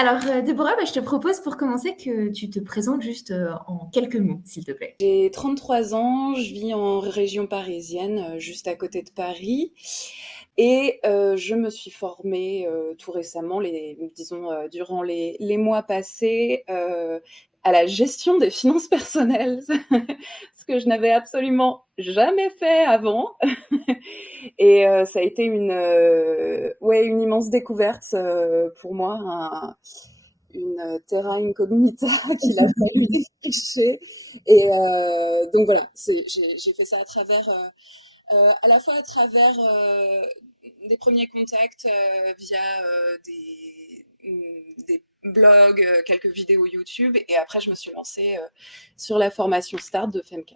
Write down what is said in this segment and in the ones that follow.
Alors, Déborah, je te propose pour commencer que tu te présentes juste en quelques mots, s'il te plaît. J'ai 33 ans, je vis en région parisienne, juste à côté de Paris. Et je me suis formée tout récemment, disons, durant les mois passés, à la gestion des finances personnelles, ce que je n'avais absolument jamais fait avant. Et ça a été une immense découverte pour moi, une terra incognita qu'il a fallu défricher. Et donc voilà, j'ai fait ça à la fois à travers des premiers contacts via des blogs, quelques vidéos YouTube, et après je me suis lancée sur la formation Start de Femka.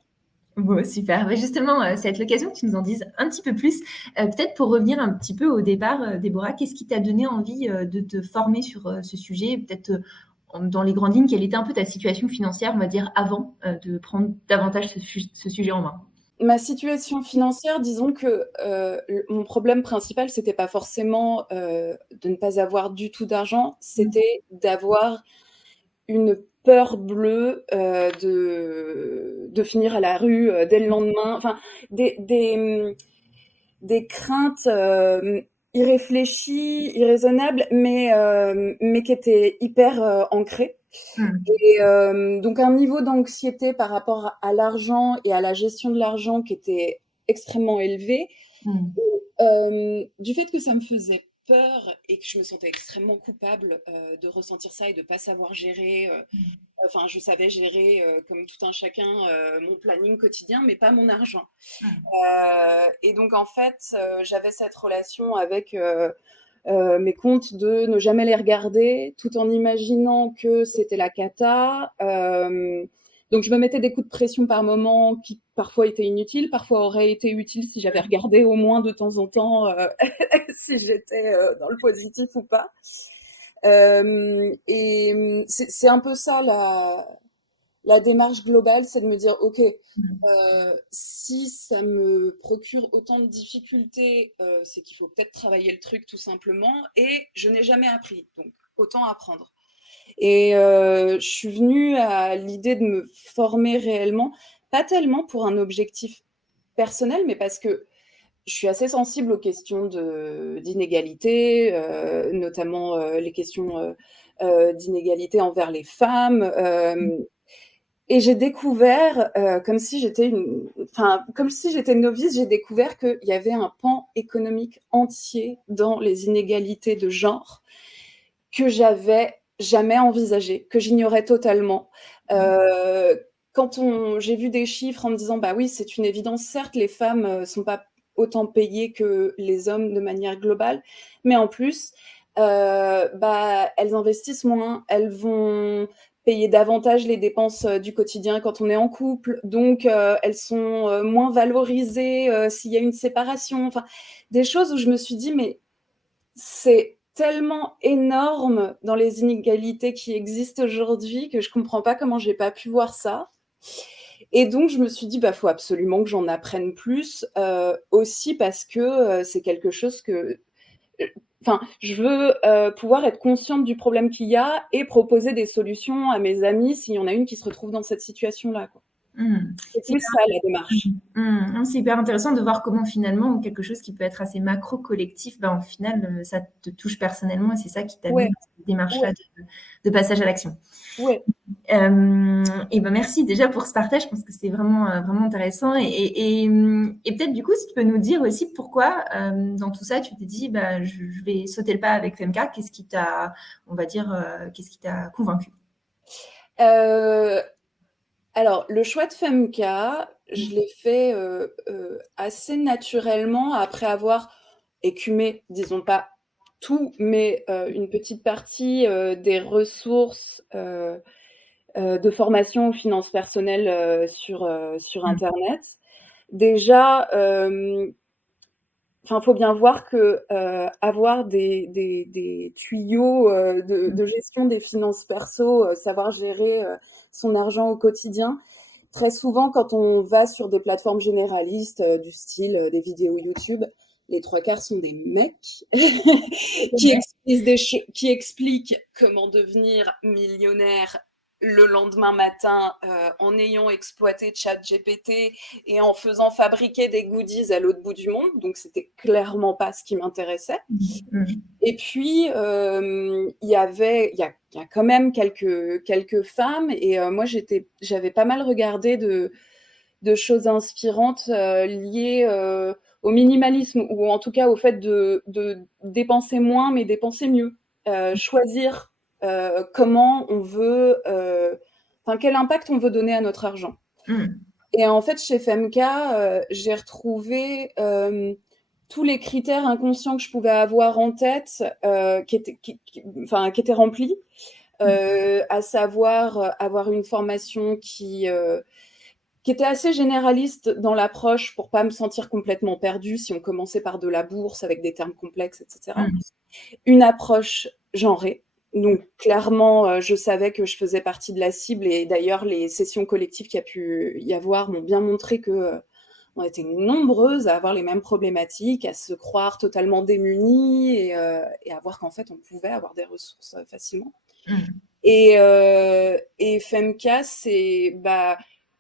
Bon, super. Justement, ça va être l'occasion que tu nous en dises un petit peu plus. Peut-être pour revenir un petit peu au départ, Déborah, qu'est-ce qui t'a donné envie de te former sur ce sujet? Peut-être dans les grandes lignes, quelle était un peu ta situation financière, on va dire, avant de prendre davantage ce sujet en main? Ma situation financière, disons que mon problème principal, c'était pas forcément de ne pas avoir du tout d'argent, c'était d'avoir une peur bleue de finir à la rue dès le lendemain. Enfin, des craintes irréfléchies, irraisonnables, mais qui étaient hyper ancrées. Mm. Et donc un niveau d'anxiété par rapport à l'argent et à la gestion de l'argent qui était extrêmement élevé. Mm. Du fait que ça me faisait peur et que je me sentais extrêmement coupable de ressentir ça et de pas savoir gérer. Mm. Enfin, je savais gérer comme tout un chacun mon planning quotidien, mais pas mon argent. Mm. Et donc en fait, j'avais cette relation avec mes comptes de ne jamais les regarder, tout en imaginant que c'était la cata. Donc je me mettais des coups de pression par moment qui parfois étaient inutiles, parfois auraient été utiles si j'avais regardé au moins de temps en temps si j'étais dans le positif ou pas. Et c'est un peu ça la démarche globale, c'est de me dire, OK, si ça me procure autant de difficultés, c'est qu'il faut peut-être travailler le truc tout simplement, et je n'ai jamais appris, donc autant apprendre. Et je suis venue à l'idée de me former réellement, pas tellement pour un objectif personnel, mais parce que je suis assez sensible aux questions d'inégalité, notamment les questions d'inégalité envers les femmes. Et j'ai découvert, comme si j'étais novice, j'ai découvert qu'il y avait un pan économique entier dans les inégalités de genre que j'avais jamais envisagé, que j'ignorais totalement. Quand j'ai vu des chiffres en me disant, bah oui, c'est une évidence, certes, les femmes sont pas autant payées que les hommes de manière globale, mais en plus, bah, elles investissent moins, elles vont payer davantage les dépenses du quotidien quand on est en couple, donc elles sont moins valorisées s'il y a une séparation, enfin, des choses où je me suis dit, mais c'est tellement énorme dans les inégalités qui existent aujourd'hui que je comprends pas comment j'ai pas pu voir ça. Et donc je me suis dit, bah, faut absolument que j'en apprenne plus, aussi parce que c'est quelque chose que enfin, je veux pouvoir être consciente du problème qu'il y a et proposer des solutions à mes amis s'il y en a une qui se retrouve dans cette situation-là, quoi. Mm. C'est C'est plus ça la démarche. C'est hyper intéressant de voir comment finalement quelque chose qui peut être assez macro-collectif, au final, ça te touche personnellement et c'est ça qui t'amène Ouais, dans cette démarche-là ouais, de passage à l'action. ouais. Et merci déjà pour ce partage, je pense que c'est vraiment, vraiment intéressant. Et peut-être du coup, si tu peux nous dire aussi pourquoi dans tout ça, tu t'es dit, je vais sauter le pas avec Femka. Qu'est-ce qui t'a, on va dire, qu'est-ce qui t'a convaincu? Euh, Alors, le choix de Femka, je l'ai fait assez naturellement après avoir écumé, disons pas tout, mais une petite partie des ressources de formation aux finances personnelles sur Mm. Internet. Déjà, enfin, faut bien voir que avoir des tuyaux de gestion des finances perso, savoir gérer son argent au quotidien. Très souvent, quand on va sur des plateformes généralistes du style des vidéos YouTube, les 3/4 sont des mecs Ouais. qui expliquent comment devenir millionnaire le lendemain matin, en ayant exploité ChatGPT et en faisant fabriquer des goodies à l'autre bout du monde, donc c'était clairement pas ce qui m'intéressait. Mmh. Et puis, il y a quand même quelques femmes et moi j'avais pas mal regardé de choses inspirantes, liées, au minimalisme ou en tout cas au fait de dépenser moins, mais dépenser mieux. Choisir, comment on veut, enfin quel impact on veut donner à notre argent. Mmh. Et en fait, chez FMK, j'ai retrouvé, tous les critères inconscients que je pouvais avoir en tête, qui étaient remplis, à savoir, avoir une formation qui était assez généraliste dans l'approche pour pas me sentir complètement perdue si on commençait par de la bourse avec des termes complexes, et cetera. Mmh. Une approche genrée, donc clairement, je savais que je faisais partie de la cible et d'ailleurs les sessions collectives qu'il y a pu y avoir m'ont bien montré que, on était nombreuses à avoir les mêmes problématiques, à se croire totalement démunies et à voir qu'en fait on pouvait avoir des ressources, facilement. Mmh. Et FMK,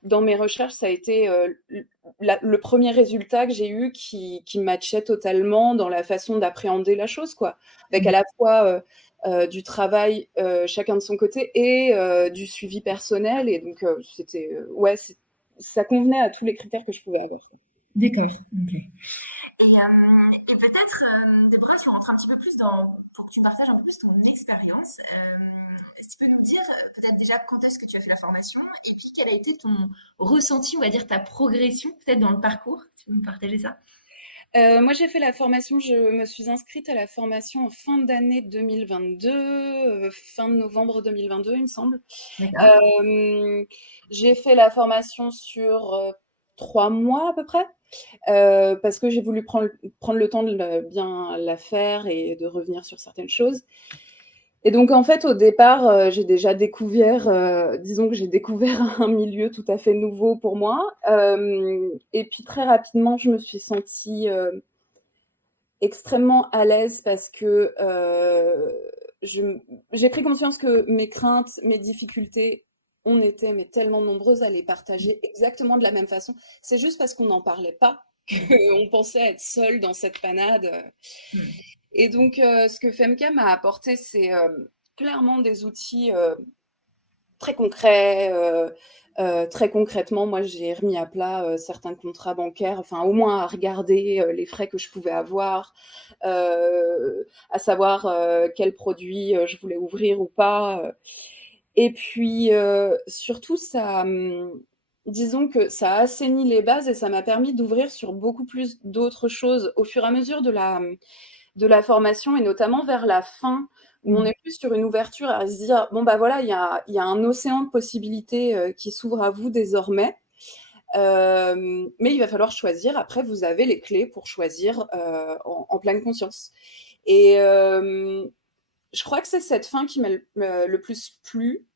dans mes recherches, ça a été le premier résultat que j'ai eu qui matchait totalement dans la façon d'appréhender la chose, quoi. Avec à la fois du travail chacun de son côté et du suivi personnel. Et donc, ça convenait à tous les critères que je pouvais avoir, quoi. D'accord, OK. Et peut-être, Déborah, si on rentre un petit peu plus pour que tu me partages un peu plus ton expérience, si tu peux nous dire peut-être déjà quand est-ce que tu as fait la formation et puis quel a été ton ressenti, on va dire ta progression peut-être dans le parcours? Tu peux me partager ça? Moi, j'ai fait la formation, je me suis inscrite à la formation en fin d'année 2022, fin de novembre 2022, il me semble. D'accord. J'ai fait la formation sur 3 mois à peu près, parce que j'ai voulu prendre le temps de bien la faire et de revenir sur certaines choses. Et donc en fait, au départ, j'ai déjà découvert, disons que j'ai découvert un milieu tout à fait nouveau pour moi. Et puis très rapidement, je me suis sentie, extrêmement à l'aise parce que, j'ai pris conscience que mes craintes, mes difficultés, on était mais tellement nombreuses à les partager exactement de la même façon. C'est juste parce qu'on n'en parlait pas Mmh. qu'on pensait être seul dans cette panade, Mmh. et donc ce que Femka m'a apporté, c'est, clairement des outils, très concrets, très concrètement, moi, j'ai remis à plat, certains contrats bancaires, enfin, au moins à regarder, les frais que je pouvais avoir, à savoir, quels produits, je voulais ouvrir ou pas, et puis, surtout disons que ça a assaini les bases et ça m'a permis d'ouvrir sur beaucoup plus d'autres choses au fur et à mesure de la formation et notamment vers la fin, où on Mmh. est plus sur une ouverture à se dire: «Bon, bah, voilà, il y a un océan de possibilités, qui s'ouvre à vous désormais, mais il va falloir choisir. Après, vous avez les clés pour choisir, en pleine conscience». Et je crois que c'est cette fin qui m'a le plus plu,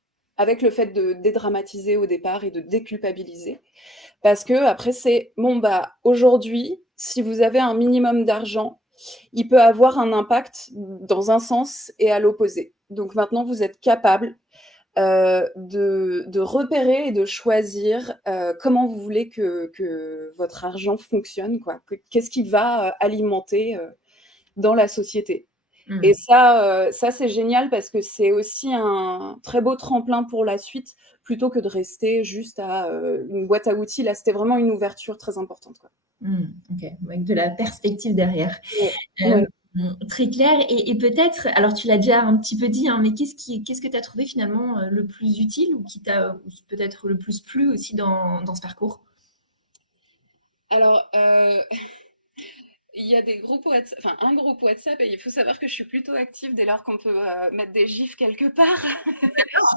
avec le fait de dédramatiser au départ et de déculpabiliser. Parce qu'après c'est: «Bon, bah, aujourd'hui, si vous avez un minimum d'argent, il peut avoir un impact dans un sens et à l'opposé. Donc maintenant, vous êtes capable, de repérer et de choisir, comment vous voulez que votre argent fonctionne, quoi. Qu'est-ce qui va, alimenter, dans la société?» Et Mmh. ça c'est génial parce que c'est aussi un très beau tremplin pour la suite, plutôt que de rester juste à, une boîte à outils. Là, c'était vraiment une ouverture très importante, quoi. Mmh. OK, avec de la perspective derrière. Ouais, Hem, ouais. Très clair et peut-être, alors tu l'as déjà un petit peu dit, hein, mais qu'est-ce que tu as trouvé finalement, le plus utile ou qui t'a ou peut-être le plus plu aussi dans ce parcours? Alors, il y a des groupes un groupe WhatsApp, et il faut savoir que je suis plutôt active dès lors qu'on peut, mettre des gifs quelque part. D'accord.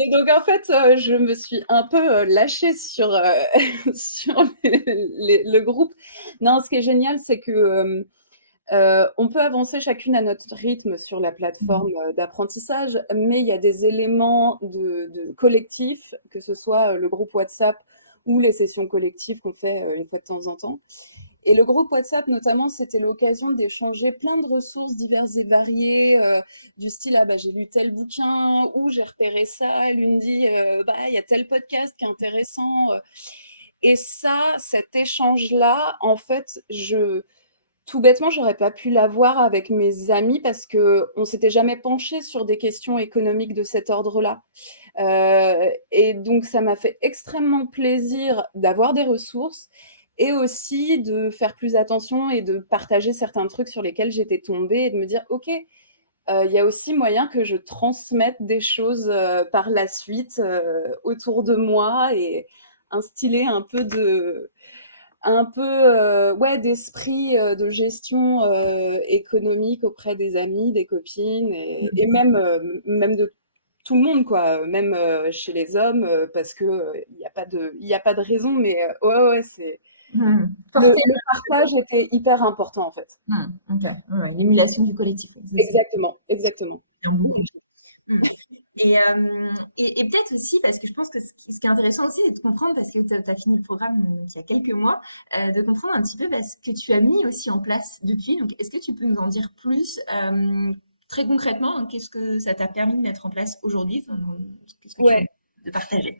Et donc en fait, je me suis un peu, lâchée sur, sur le groupe. Non, ce qui est génial, c'est que, on peut avancer chacune à notre rythme sur la Mmh. plateforme, d'apprentissage, mais il y a des éléments de collectif, que ce soit, le groupe WhatsApp ou les sessions collectives qu'on fait une fois de temps en temps. Et le groupe WhatsApp, notamment, c'était l'occasion d'échanger plein de ressources diverses et variées, du style « Ah, j'ai lu tel bouquin » ou « J'ai repéré ça ». L'une dit « Il y a tel podcast qui est intéressant ». Et ça, cet échange-là, en fait, tout bêtement, j'aurais pas pu l'avoir avec mes amis parce qu'on s'était jamais penché sur des questions économiques de cet ordre-là. Et donc, ça m'a fait extrêmement plaisir d'avoir des ressources et aussi de faire plus attention et de partager certains trucs sur lesquels j'étais tombée et de me dire « Ok, il y a aussi moyen que je transmette des choses par la suite autour de moi et instiller un peu d'esprit de gestion économique auprès des amis, des copines et même de tout le monde, quoi, même chez les hommes, parce que il y a pas de raison, mais c'est le partage était hyper important, en fait. Ok, ouais, l'émulation du collectif. Exactement. Beaucoup. Et peut-être aussi, parce que je pense que ce qui est intéressant aussi, c'est de comprendre, parce que tu as fini le programme il y a quelques mois, de comprendre un petit peu ce que tu as mis aussi en place depuis. Donc, est-ce que tu peux nous en dire plus très concrètement, qu'est-ce que ça t'a permis de mettre en place aujourd'hui? Qu'est-ce que tu as de partager?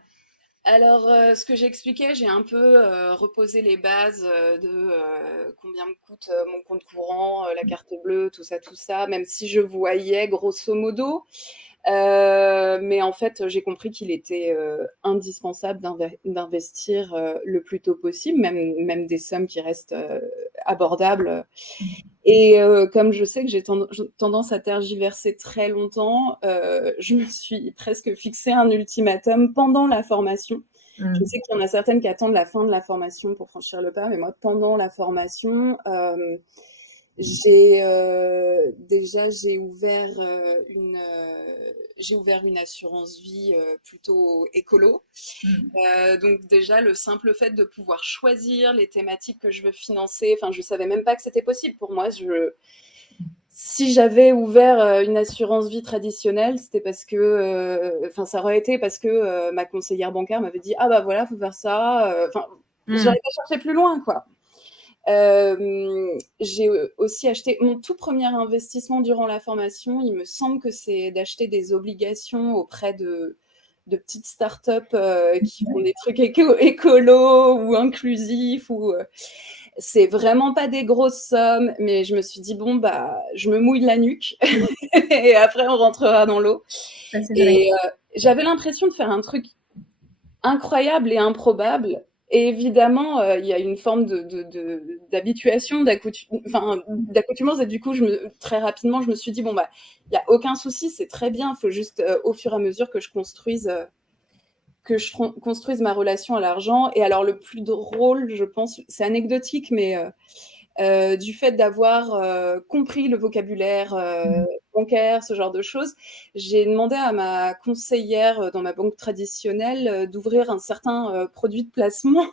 Alors, ce que j'expliquais, j'ai un peu reposé les bases de combien me coûte mon compte courant, la carte bleue, tout ça, même si je voyais grosso modo. Mais en fait, j'ai compris qu'il était indispensable d'investir le plus tôt possible, même des sommes qui restent abordables. Et comme je sais que j'ai tendance à tergiverser très longtemps, je me suis presque fixé un ultimatum pendant la formation. Je sais qu'il y en a certaines qui attendent la fin de la formation pour franchir le pas, mais moi, pendant la formation, j'ai ouvert une assurance vie plutôt écolo. Donc déjà, le simple fait de pouvoir choisir les thématiques que je veux financer, enfin, je savais même pas que c'était possible pour moi. Si j'avais ouvert une assurance vie traditionnelle, c'était parce que, ça aurait été parce que ma conseillère bancaire m'avait dit « Ah voilà, faut faire ça ». Enfin, j'aurais pas cherché plus loin, quoi. J'ai aussi acheté mon tout premier investissement durant la formation. Il me semble que c'est d'acheter des obligations auprès de petites startups qui font des trucs écolo ou inclusifs c'est vraiment pas des grosses sommes, mais je me suis dit je me mouille la nuque et après on rentrera dans l'eau. Et j'avais l'impression de faire un truc incroyable et improbable. Et évidemment, il y a une forme d'habituation, d'accoutumance. Et du coup, très rapidement, je me suis dit, il n'y a aucun souci, c'est très bien. Il faut juste, au fur et à mesure, que je construise ma relation à l'argent. Et alors, le plus drôle, je pense, c'est anecdotique, mais du fait d'avoir compris le vocabulaire bancaire, ce genre de choses, j'ai demandé à ma conseillère dans ma banque traditionnelle d'ouvrir un certain produit de placement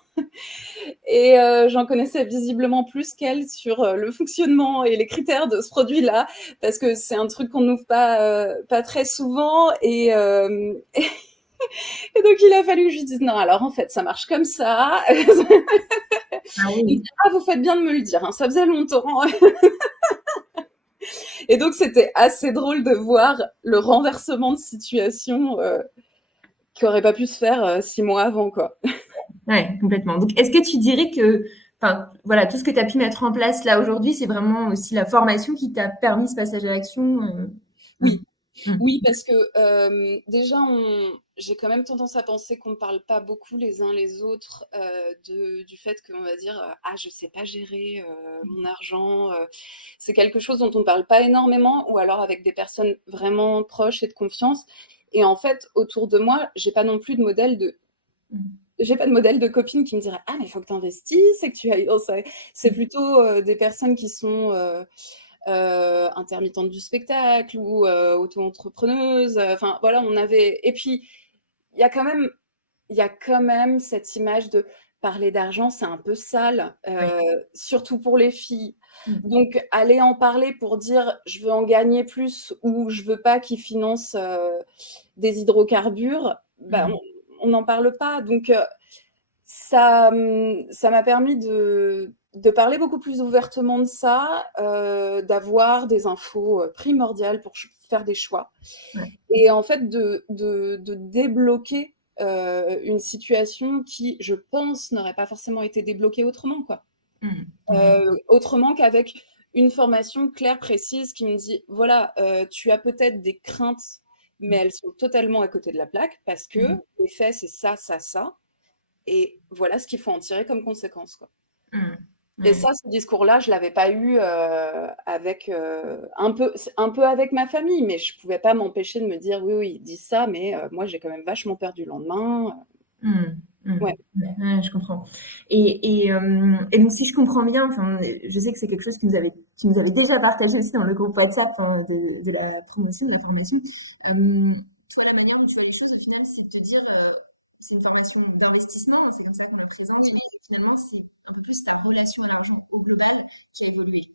et j'en connaissais visiblement plus qu'elle sur le fonctionnement et les critères de ce produit-là parce que c'est un truc qu'on n'ouvre pas très souvent et donc il a fallu que je lui dise non, alors en fait ça marche comme ça. Vous faites bien de me le dire, hein, ça faisait longtemps. Et donc, c'était assez drôle de voir le renversement de situation qui n'aurait pas pu se faire 6 mois avant, quoi. Ouais, complètement. Donc, est-ce que tu dirais que, tout ce que tu as pu mettre en place là aujourd'hui, c'est vraiment aussi la formation qui t'a permis ce passage à l'action? Oui. Oui, parce que déjà, j'ai quand même tendance à penser qu'on ne parle pas beaucoup les uns les autres du fait qu'on va dire « Ah, je ne sais pas gérer mon argent ». C'est quelque chose dont on ne parle pas énormément ou alors avec des personnes vraiment proches et de confiance. Et en fait, autour de moi, j'ai pas non plus de modèle de copine qui me dirait « Ah, mais il faut que tu investisses et que tu ailles dans ça ». C'est plutôt des personnes qui sont intermittente du spectacle ou auto-entrepreneuse. Enfin, voilà, on avait... Et puis, il y a quand même cette image de parler d'argent, c'est un peu sale, surtout pour les filles. Donc, aller en parler pour dire « je veux en gagner plus » ou « je veux pas qu'ils financent des hydrocarbures », on n'en parle pas. Donc, Ça m'a permis de parler beaucoup plus ouvertement de ça, d'avoir des infos primordiales pour faire des choix. Ouais. Et en fait, de débloquer une situation qui, je pense, n'aurait pas forcément été débloquée autrement, quoi. Autrement qu'avec une formation claire, précise, qui me dit, voilà, tu as peut-être des craintes, mais elles sont totalement à côté de la plaque, parce que les faits, c'est ça, ça, ça. Et voilà ce qu'il faut en tirer comme conséquence, quoi. Et ça, ce discours-là, je l'avais pas eu avec un peu avec ma famille, mais je pouvais pas m'empêcher de me dire oui, oui, ils disent ça, mais moi j'ai quand même vachement peur du lendemain. Ouais. Ouais, je comprends. Et donc, si je comprends bien, enfin, je sais que c'est quelque chose que tu nous avais déjà partagé aussi dans le groupe WhatsApp de la promotion de la formation. Toi, la manière dont tu vois les choses, au final, c'est de te dire, c'est une formation d'investissement, c'est comme ça qu'on le présente, Oui. mais finalement, c'est un peu plus ta relation à l'argent au global qui a évolué.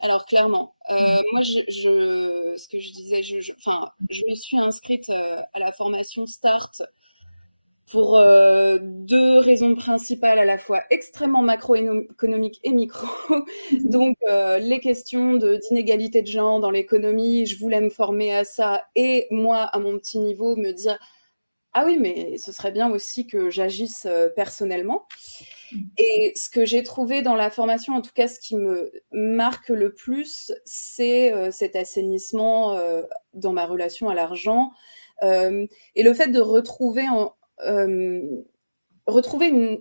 Alors clairement, moi, ce que je disais, je me suis inscrite à la formation Start pour 2 raisons principales, à la fois extrêmement macroéconomiques et micro. Donc les questions d'inégalité de genre dans l'économie, je voulais me former à ça et moi, à mon petit niveau, me dire: «Ah oui, mais ce serait bien aussi que j'agisse personnellement». Et ce que j'ai trouvé dans la formation, en tout cas ce qui me marque le plus, c'est cet assainissement dans ma relation à l'argent, et le fait de retrouver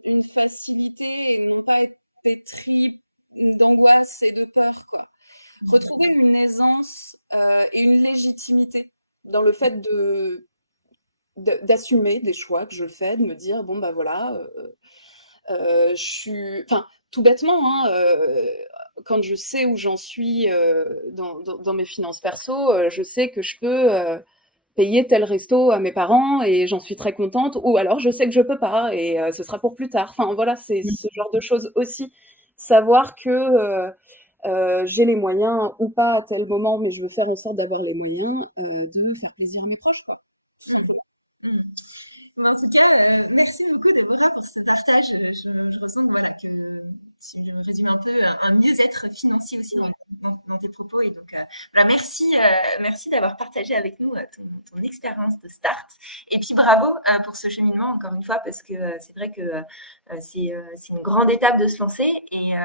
une facilité et non pas être pétri d'angoisse et de peur, quoi. Retrouver une aisance et une légitimité dans le fait d'assumer des choix que je fais, de me dire: «Bon, bah, voilà, je suis», enfin, tout bêtement, hein, quand je sais où j'en suis dans mes finances perso, je sais que je peux payer tel resto à mes parents et j'en suis très contente, ou alors je sais que je peux pas et ce sera pour plus tard. Enfin voilà, c'est ce genre de choses aussi. Savoir que j'ai les moyens ou pas à tel moment, mais je veux faire en sorte d'avoir les moyens de faire plaisir à mes proches, quoi, tout simplement. Mais en tout cas, merci beaucoup Déborah pour ce partage. Je ressens que, voilà, que si je résume un peu, un mieux-être financier aussi dans tes propos. Et donc, voilà, merci d'avoir partagé avec nous ton expérience de Start. Et puis bravo pour ce cheminement, encore une fois, parce que c'est vrai que c'est une grande étape de se lancer. Et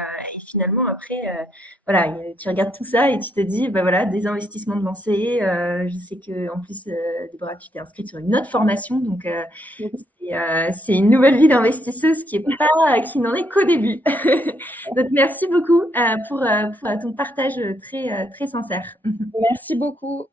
finalement, après, voilà, tu regardes tout ça et tu te dis, bah voilà, des investissements de lancer. Je sais que en plus, Déborah, tu t'es inscrite sur une autre formation, donc c'est une nouvelle vie d'investisseuse qui n'en est qu'au début. Donc merci beaucoup pour ton partage très très sincère. Merci beaucoup.